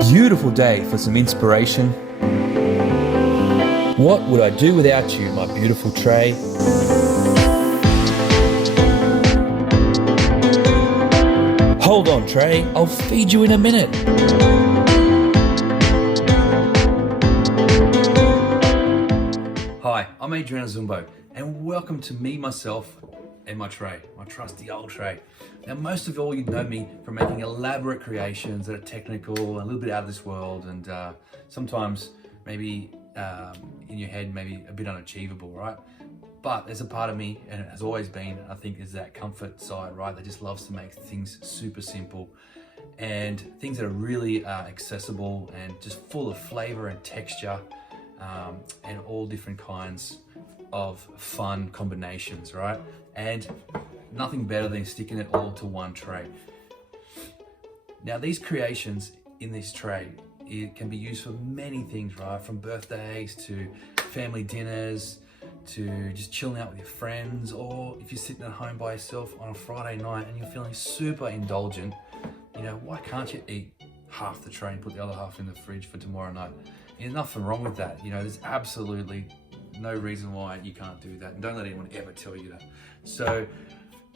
Beautiful day for some inspiration. What would I do without you, my beautiful tray? Hold on, tray, I'll feed you in a minute. Hi, I'm Adriano Zumbo, and welcome to me, myself, and my tray, my trusty old tray. Now, most of all, you know me from making elaborate creations that are technical, a little bit out of this world, and sometimes maybe in your head, maybe a bit unachievable, right? But there's a part of me, and it has always been, I think, is that comfort side, right? That just loves to make things super simple and things that are really accessible and just full of flavor and texture and all different kinds of fun combinations, right? And nothing better than sticking it all to one tray. Now, these creations in this tray, it can be used for many things, right? From birthdays to family dinners to just chilling out with your friends, or if you're sitting at home by yourself on a Friday night and you're feeling super indulgent, you know, why can't you eat half the tray and put the other half in the fridge for tomorrow night? There's nothing wrong with that. You know, there's absolutely no reason why you can't do that, and don't let anyone ever tell you that. So,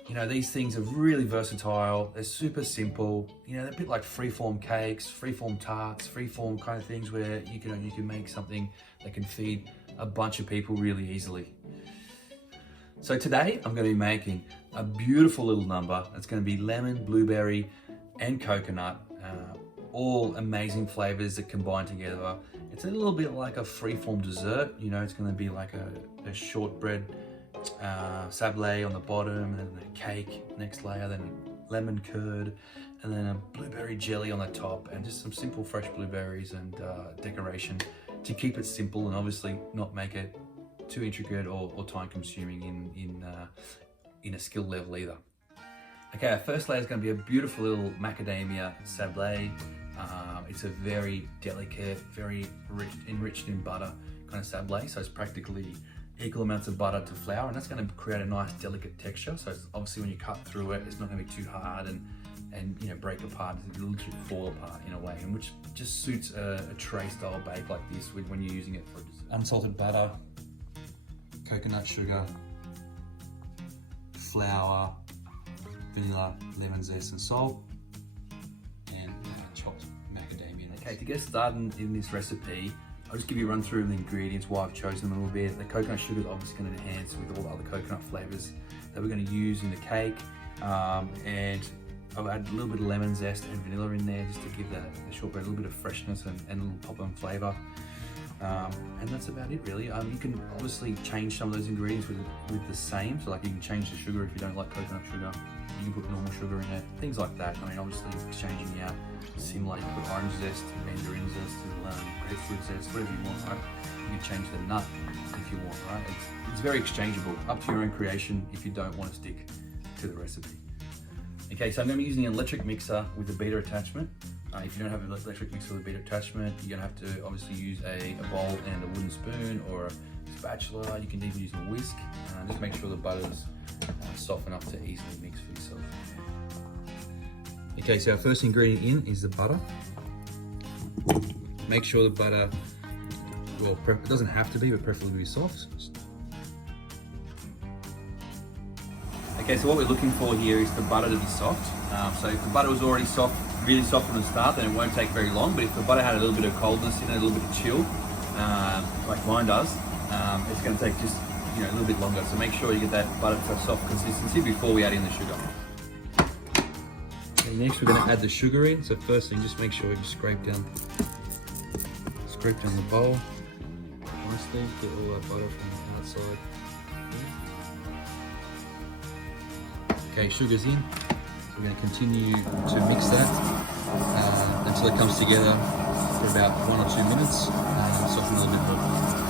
you know, these things are really versatile. They're super simple. You know, they're a bit like freeform cakes, freeform tarts, freeform kind of things where you can make something that can feed a bunch of people really easily. So today I'm going to be making a beautiful little number. It's going to be lemon, blueberry, and coconut. All amazing flavors that combine together. It's a little bit like a freeform dessert. You know, it's going to be like a shortbread sablé on the bottom, and then a cake next layer, then a lemon curd, and then a blueberry jelly on the top, and just some simple fresh blueberries and decoration to keep it simple and obviously not make it too intricate or time consuming in a skill level either. Okay, our first layer is going to be a beautiful little macadamia sablé. It's a very delicate, very rich, enriched in butter kind of sablé, so it's practically equal amounts of butter to flour, and that's going to create a nice delicate texture. So it's obviously when you cut through it, it's not going to be too hard and you know, break apart. It'll literally fall apart in a way, and which just suits a tray style bake like this when you're using it for unsalted butter, coconut sugar, flour, vanilla, lemon zest and salt, and chopped macadamia. Okay, to get started in this recipe, I'll just give you a run through the ingredients, why I've chosen them a little bit. The coconut sugar is obviously going to enhance with all the other coconut flavors that we're going to use in the cake. And I'll add a little bit of lemon zest and vanilla in there just to give the shortbread a little bit of freshness and a little pop and flavor. And that's about it really. You can obviously change some of those ingredients with the same. So like you can change the sugar if you don't like coconut sugar. You can put normal sugar in it, things like that. I mean, obviously exchanging out similar, you can put orange zest, mandarin zest, grapefruit zest, whatever you want, right? You can change the nut if you want, right? It's very exchangeable, up to your own creation if you don't want to stick to the recipe. Okay, so I'm going to be using an electric mixer with a beater attachment. If you don't have an electric mixer with a beater attachment, you're going to have to obviously use a bowl and a wooden spoon or a spatula. You can even use a whisk. Just make sure the butter's soft enough to easily mix for yourself. Okay, so our first ingredient in is the butter. Make sure the butter, well, it doesn't have to be, but preferably be soft. Okay, so what we're looking for here is the butter to be soft. So if the butter was already soft, really soft from the start, then it won't take very long. But if the butter had a little bit of coldness in it, a little bit of chill, like mine does, it's going to take just a little bit longer. So make sure you get that butter to a soft consistency before we add in the sugar. Okay, next we're going to add the sugar in. So first thing, just make sure you scrape down the bowl nicely, get all that butter from the outside. Okay, sugar's in. We're going to continue to mix that until it comes together for about 1 or 2 minutes and soften a little bit more.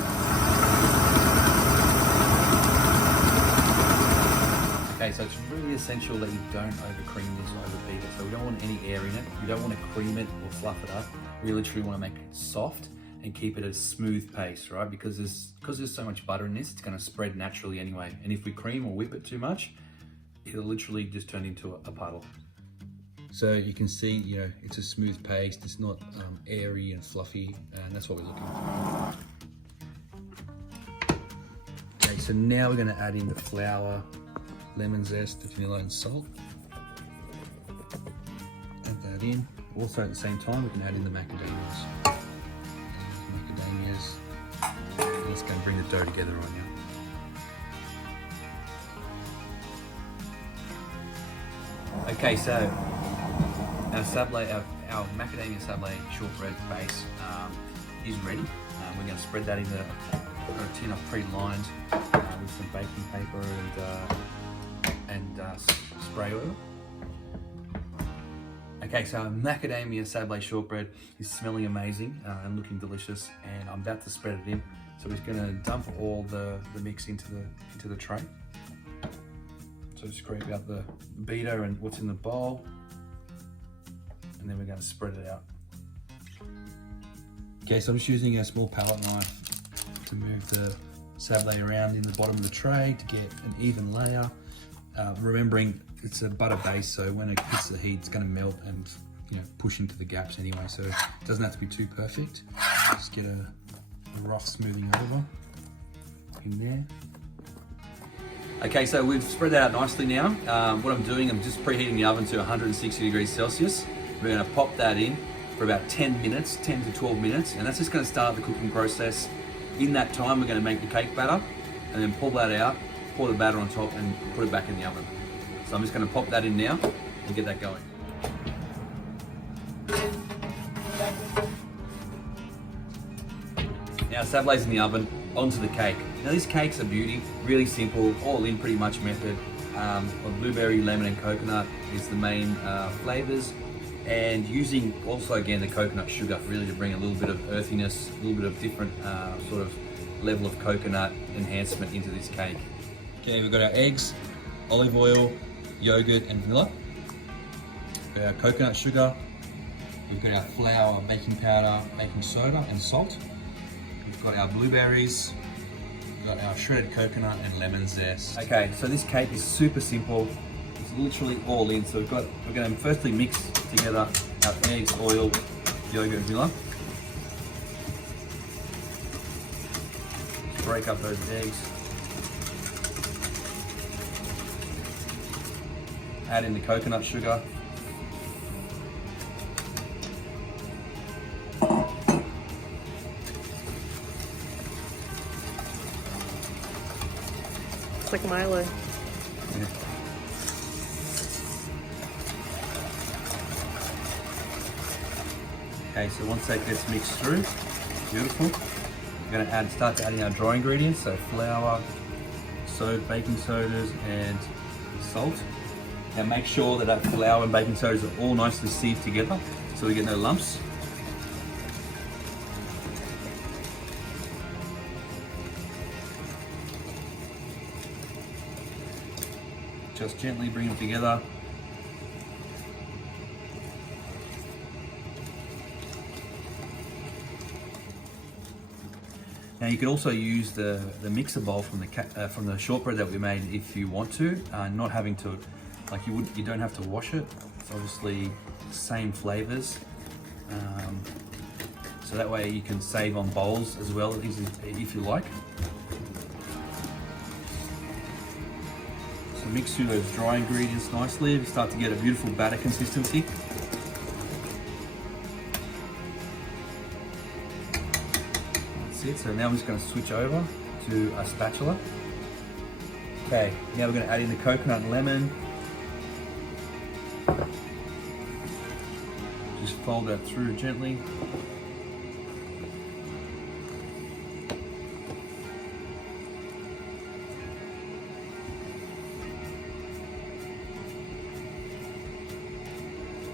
Okay, so it's really essential that you don't overcream this or overbeat it. So we don't want any air in it. We don't want to cream it or fluff it up. We literally want to make it soft and keep it at a smooth pace, right? Because there's so much butter in this, it's going to spread naturally anyway. And if we cream or whip it too much, it'll literally just turn into a puddle. So you can see, you know, it's a smooth paste. It's not airy and fluffy, and that's what we're looking for. Okay, so now we're going to add in the flour, lemon zest, the vanilla and salt. Add that in. Also at the same time, we can add in the macadamias. Let's go and bring the dough together right now. Okay, so our macadamia sablé shortbread base is ready. We're going to spread that in a tin I've pre-lined with some baking paper and spray oil. Okay, so our macadamia sablé shortbread is smelling amazing and looking delicious, and I'm about to spread it in. So we're just going to dump all the mix into the tray. So scrape out the beater and what's in the bowl, and then we're going to spread it out. Okay, so I'm just using a small palette knife to move the sablé around in the bottom of the tray to get an even layer. Remembering it's a butter base, so when it hits the heat, it's going to melt and, you know, push into the gaps anyway. So it doesn't have to be too perfect. Just get a rough smoothing over in there. Okay, so we've spread that out nicely now. What I'm doing, I'm just preheating the oven to 160 degrees Celsius. We're going to pop that in for about 10 minutes, 10 to 12 minutes, and that's just going to start the cooking process. In that time, we're going to make the cake batter, and then pull that out, pour the batter on top, and put it back in the oven. So I'm just going to pop that in now and get that going. Now, sablé's in the oven, onto the cake. Now this cake's a beauty, really simple, all in pretty much method. Blueberry, lemon and coconut is the main flavors, and using also again the coconut sugar really to bring a little bit of earthiness, a little bit of different sort of level of coconut enhancement into this cake. Okay, we've got our eggs, olive oil, yogurt and vanilla. We've got our coconut sugar, we've got our flour, baking powder, baking soda and salt. We've got our blueberries, we've got our shredded coconut and lemon zest. Okay, so this cake is super simple. It's literally all in. So we're going to firstly mix together our eggs, oil, yogurt and vanilla. Break up those eggs. Add in the coconut sugar. It's like Milo. Yeah. Okay, so once that gets mixed through, beautiful. We're going to start adding our dry ingredients, so flour, baking sodas, and salt. Now make sure that our flour and baking sodas are all nicely sieved together, so we get no lumps. Just gently bring them together. Now you could also use the mixer bowl from the shortbread that we made if you want to, not having to, like you don't have to wash it. It's obviously the same flavors, so that way you can save on bowls as well if you like. So mix through those dry ingredients nicely. You start to get a beautiful batter consistency. So now I'm just going to switch over to a spatula. Okay, now we're going to add in the coconut and lemon. Just fold that through gently.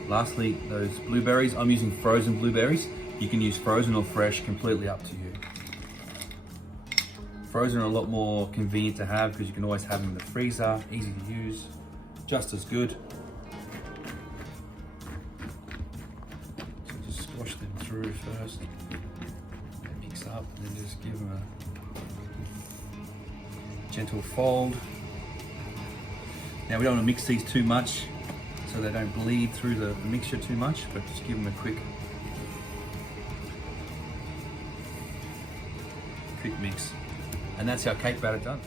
Lastly, those blueberries. I'm using frozen blueberries. You can use frozen or fresh, completely up to you. Frozen are a lot more convenient to have because you can always have them in the freezer, easy to use, just as good. So just squash them through first, mix up, and then just give them a gentle fold. Now we don't want to mix these too much, so they don't bleed through the mixture too much, but just give them a quick mix. And that's our cake batter done.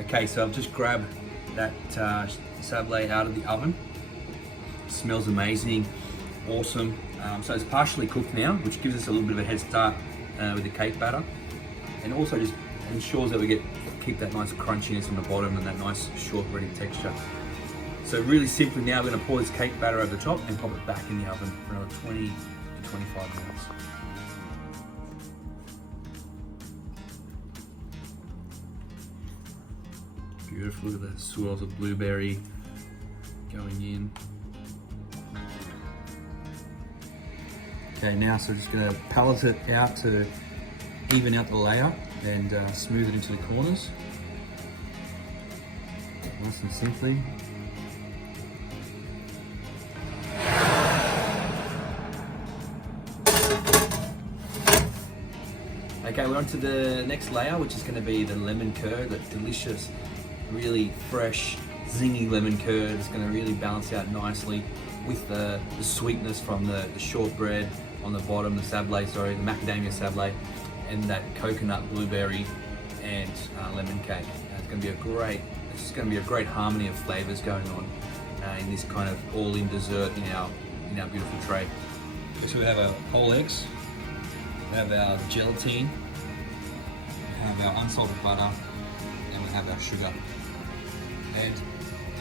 Okay, so I've just grabbed that sablé out of the oven. It smells amazing, awesome. So it's partially cooked now, which gives us a little bit of a head start with the cake batter, and also just ensures that we keep that nice crunchiness on the bottom and that nice shortbready texture. So really simply now we're going to pour this cake batter over the top and pop it back in the oven for another 20 to 25 minutes. Beautiful, look at the swirls of blueberry going in. Okay, now so just going to pallet it out to even out the layer and smooth it into the corners. Nice and simply. Okay, we're on to the next layer, which is going to be the lemon curd, that delicious, really fresh, zingy lemon curd. It's going to really balance out nicely with the sweetness from the shortbread on the bottom, the macadamia sablé, and that coconut, blueberry, and lemon cake. It's going to be a great harmony of flavors going on in this kind of all-in dessert in our beautiful tray. So we have our whole eggs, we have our gelatine, we have our unsalted butter, and we have our sugar. And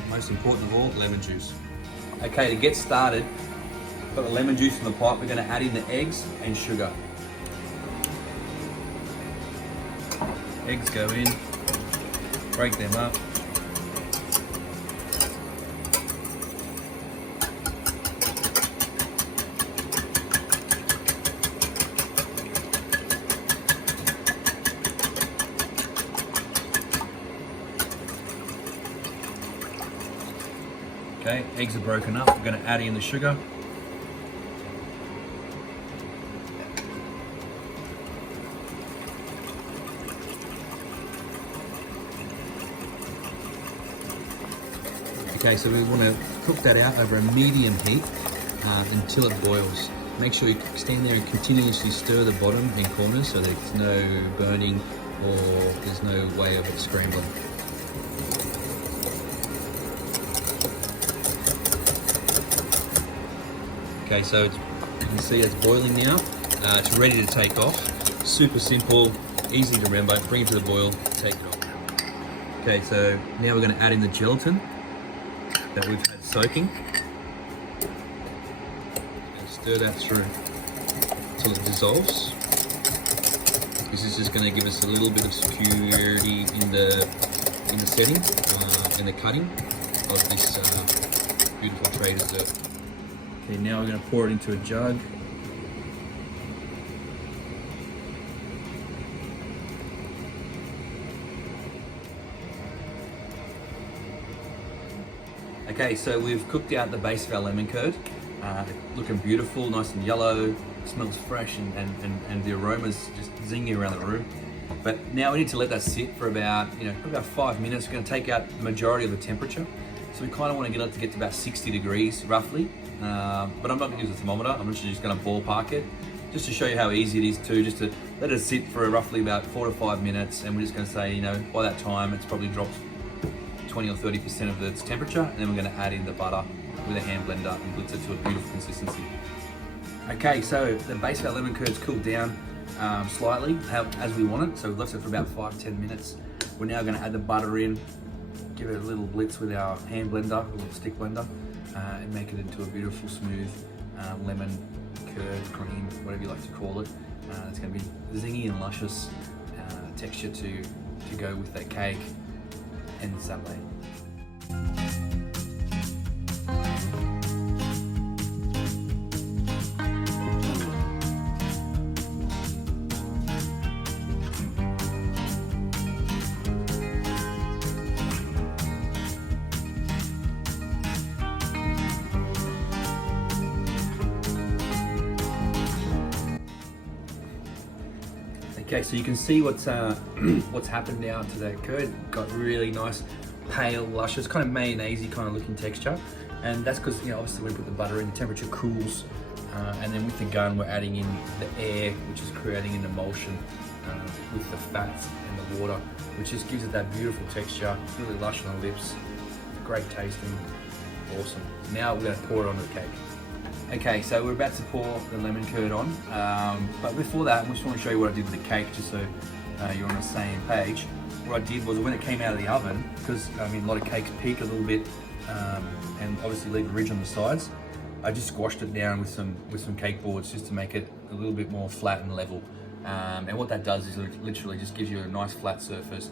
most important of all, lemon juice. Okay, to get started, got the lemon juice in the pot. We're going to add in the eggs and sugar. Eggs go in, break them up. Okay, eggs are broken up. We're going to add in the sugar. Okay, so we want to cook that out over a medium heat until it boils. Make sure you stand there and continuously stir the bottom and corners so that there's no burning or there's no way of it scrambling. Okay, so you can see it's boiling now. It's ready to take off. Super simple, easy to remember. Bring it to the boil, take it off. Okay, so now we're going to add in the gelatin that we've had soaking. And stir that through until it dissolves. This is just going to give us a little bit of security in the setting, in the cutting of this beautiful tray dessert. Okay, now we're going to pour it into a jug. Okay, so we've cooked out the base of our lemon curd. Looking beautiful, nice and yellow, smells fresh, and the aroma's just zinging around the room. But now we need to let that sit for about 5 minutes. We're going to take out the majority of the temperature. So we kind of want to get to about 60 degrees roughly. But I'm not going to use a thermometer. I'm literally just going to ballpark it, just to show you how easy it is just to let it sit for roughly about 4 to 5 minutes. And we're just going to say, by that time it's probably dropped 20 or 30% of its temperature, and then we're going to add in the butter with a hand blender and blitz it to a beautiful consistency. Okay, so the base of our lemon curd's cooled down slightly as we want it. So we've left it for about 5-10 minutes. We're now going to add the butter in, give it a little blitz with our hand blender, a little stick blender, and make it into a beautiful smooth lemon curd, cream, whatever you like to call it. It's going to be zingy and luscious texture to go with that cake and the sablé. Okay, so you can see what's happened now to that curd. Got really nice, pale, luscious, kind of mayonnaise-y kind of looking texture. And that's because, you know, obviously when we put the butter in, the temperature cools, and then with the gun, we're adding in the air, which is creating an emulsion with the fats and the water, which just gives it that beautiful texture. It's really lush on the lips, great tasting, awesome. Now we're going to pour it onto the cake. Okay, so we're about to pour the lemon curd on, but before that, I just want to show you what I did with the cake, just so you're on the same page. What I did was when it came out of the oven, because I mean a lot of cakes peak a little bit, and obviously leave a ridge on the sides, I just squashed it down with some cake boards just to make it a little bit more flat and level. And what that does is it literally just gives you a nice flat surface.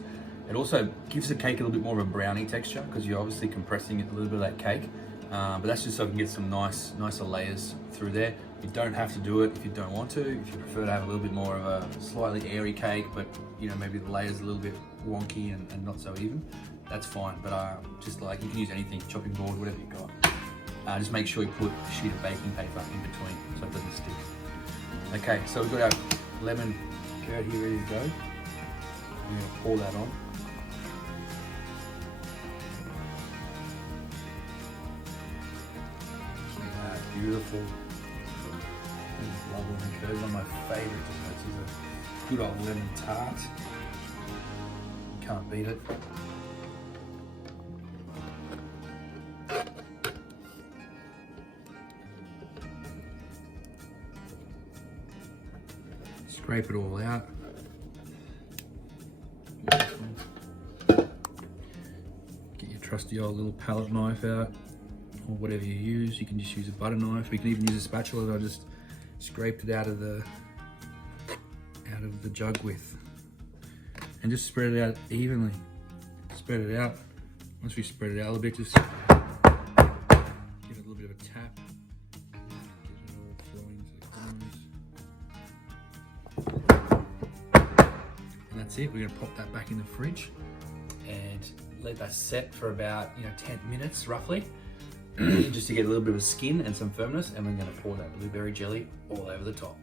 It also gives the cake a little bit more of a brownie texture because you're obviously compressing it a little bit of that cake. But that's just so I can get some nicer layers through there. You don't have to do it if you don't want to. If you prefer to have a little bit more of a slightly airy cake, but you know, maybe the layers a little bit wonky and not so even, that's fine. But just like, you can use anything, chopping board, whatever you got. Just make sure you put a sheet of baking paper in between so it doesn't stick. Okay, so we've got our lemon curd here ready to go. I'm going to pour that on. Beautiful. I love lemon curd. One of my favourite desserts is a good old lemon tart. You can't beat it. Scrape it all out. Get your trusty old little palette knife out, or whatever you use. You can just use a butter knife. You can even use a spatula that I just scraped it out of the jug with, and just spread it out evenly. Spread it out. Once we spread it out a little bit, just give it a little bit of a tap. Get it all flowing to the corners. And that's it. We're gonna pop that back in the fridge and let that set for about 10 minutes roughly. Just to get a little bit of skin and some firmness, and we're going to pour that blueberry jelly all over the top.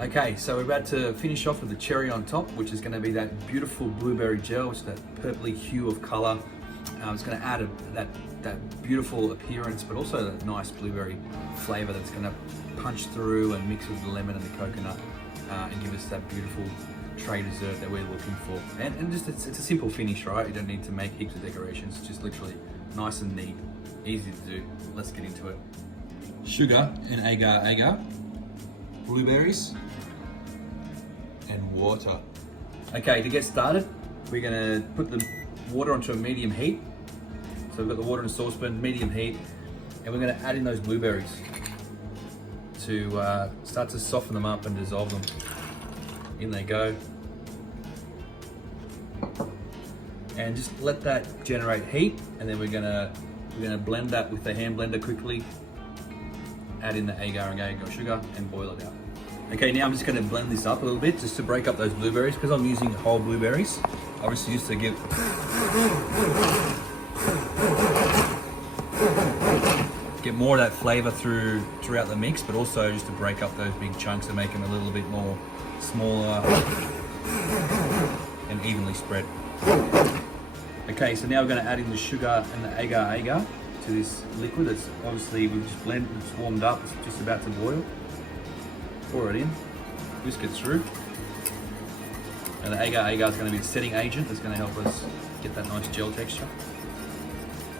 Okay, so we're about to finish off with the cherry on top, which is going to be that beautiful blueberry gel, which is that purpley hue of color. It's going to add that beautiful appearance, but also that nice blueberry flavor that's going to punch through and mix with the lemon and the coconut, and give us that beautiful tray dessert that we're looking for. And just it's a simple finish, right? You don't need to make heaps of decorations. It's just literally nice and neat, easy to do. Let's get into it. Sugar and agar, blueberries, and water. Okay, to get started, we're gonna put the water onto a medium heat. So we've got the water in a saucepan, medium heat, and we're gonna add in those blueberries to start to soften them up and dissolve them. In they go. And just let that generate heat, and then we're gonna blend that with the hand blender quickly. Add in the agar and agar sugar and boil it out. Okay, now I'm just gonna blend this up a little bit just to break up those blueberries, because I'm using whole blueberries. Obviously, just to get more of that flavor throughout the mix, but also just to break up those big chunks and make them a little bit more smaller and evenly spread. Okay, so now we're going to add in the sugar and the agar to this liquid that's obviously we've just blended, it's warmed up, it's just about to boil. Pour it in, whisk it through. And the agar is going to be the setting agent that's going to help us get that nice gel texture,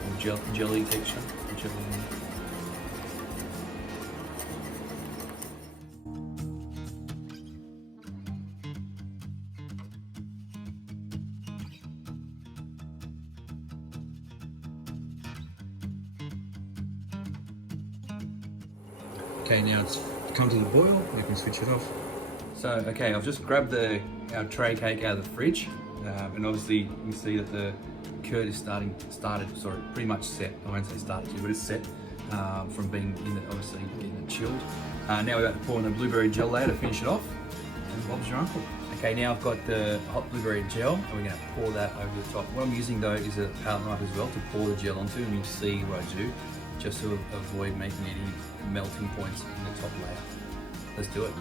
or jelly texture, whichever one. Okay, now it's come to the boil, you can switch it off. So, okay, I've just grabbed our tray cake out of the fridge, and obviously you can see that the curd is pretty much set. I won't say started to, but it's set from being obviously getting it chilled. Now we're about to pour in the blueberry gel layer to finish it off, and Bob's your uncle. Okay, now I've got the hot blueberry gel, and we're going to pour that over the top. What I'm using though is a palette knife as well to pour the gel onto, and you'll see what I do, just to avoid making any melting points in the top layer. Let's do it.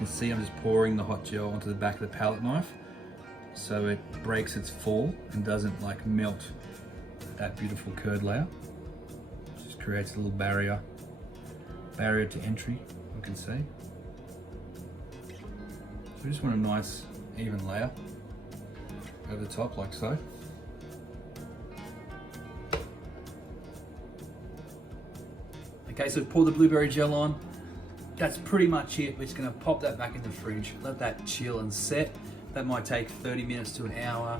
can see I'm just pouring the hot gel onto the back of the palette knife so it breaks its fall and doesn't like melt that beautiful curd layer. Just creates a little barrier to entry, you can see. So we just want a nice even layer over the top like so. Okay, so pour the blueberry gel on. That's pretty much it. We're just gonna pop that back in the fridge, let that chill and set. That might take 30 minutes to an hour.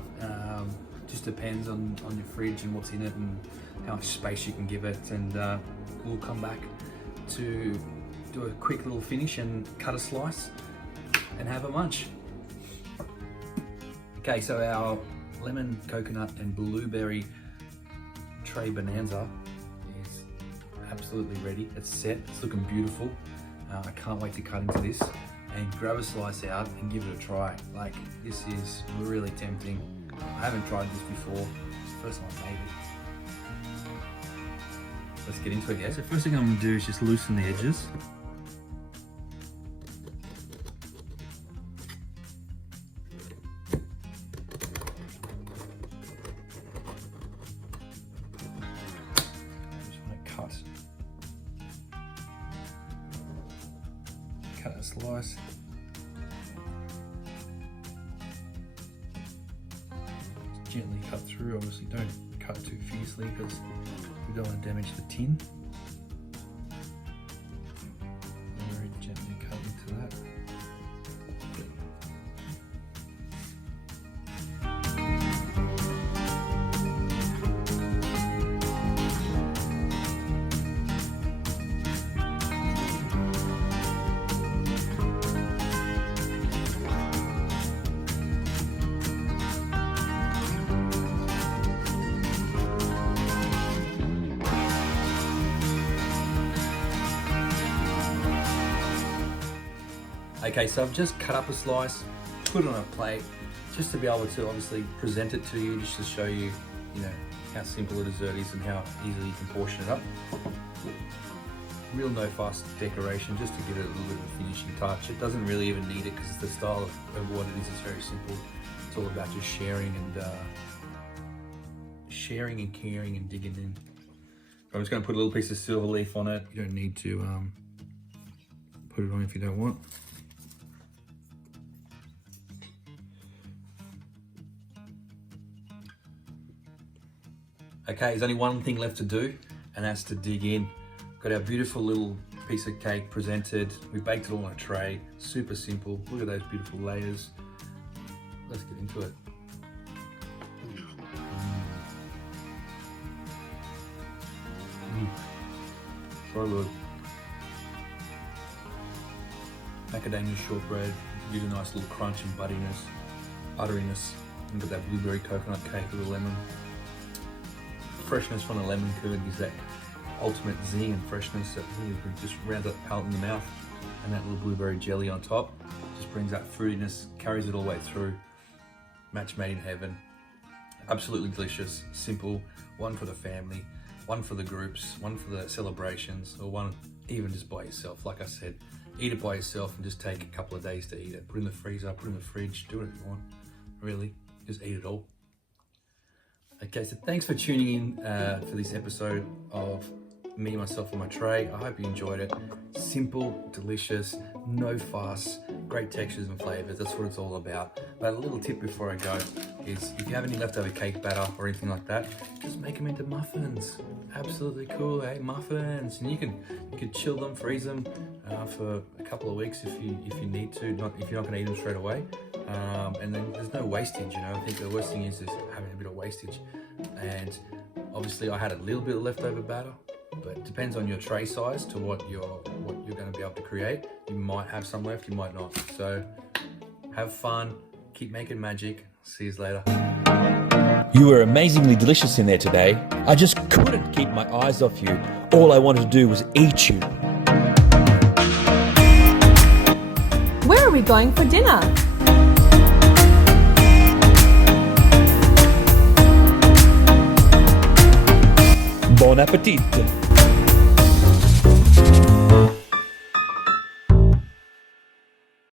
Just depends on your fridge and what's in it and how much space you can give it. And we'll come back to do a quick little finish and cut a slice and have a munch. Okay, so our lemon, coconut and blueberry tray bonanza is absolutely ready. It's set, it's looking beautiful. I can't wait to cut into this and grab a slice out and give it a try. Like, this is really tempting. I haven't tried this before. It's the first time I made it. Let's get into it, guys. So first thing I'm gonna do is just loosen the edges. Cut a slice. Just gently cut through. Obviously don't cut too fiercely because we don't want to damage the tin. Very gently cut into that. Okay, so I've just cut up a slice, put it on a plate, just to be able to obviously present it to you, just to show you, how simple a dessert is and how easily you can portion it up. Real no fuss decoration, just to give it a little bit of a finishing touch. It doesn't really even need it because it's the style of what it is. It's very simple. It's all about just sharing and caring and digging in. I'm just going to put a little piece of silver leaf on it. You don't need to put it on if you don't want. Okay, there's only one thing left to do, and that's to dig in. Got our beautiful little piece of cake presented. We baked it all on a tray, super simple. Look at those beautiful layers. Let's get into it. So good. Macadamia shortbread, gives a nice little crunch and butteriness. Look at that blueberry coconut cake with the lemon. Freshness from the lemon curd gives that ultimate zing and freshness that really just rounds that palate in the mouth. And that little blueberry jelly on top just brings that fruitiness, carries it all the way through. Match made in heaven. Absolutely delicious, simple, one for the family, one for the groups, one for the celebrations, or one even just by yourself. Like I said, eat it by yourself and just take a couple of days to eat it. Put it in the freezer, put it in the fridge, do whatever you want. Really, just eat it all. Okay, so thanks for tuning in for this episode of Me, Myself and My Tray. I hope you enjoyed it. Simple, delicious, no fuss, great textures and flavors. That's what it's all about. But a little tip before I go is if you have any leftover cake batter or anything like that, just make them into muffins. Absolutely cool, eh? Muffins. And you can chill them, freeze them for a couple of weeks if you need to. If you're not going to eat them straight away. And then there's no wastage. I think the worst thing is having a bit of wastage. And obviously I had a little bit of leftover batter, but it depends on your tray size to what you're going to be able to create. You might have some left, you might not. So have fun, keep making magic. See you later. You were amazingly delicious in there today. I just couldn't keep my eyes off you. All I wanted to do was eat you. Where are we going for dinner? Bon appetit!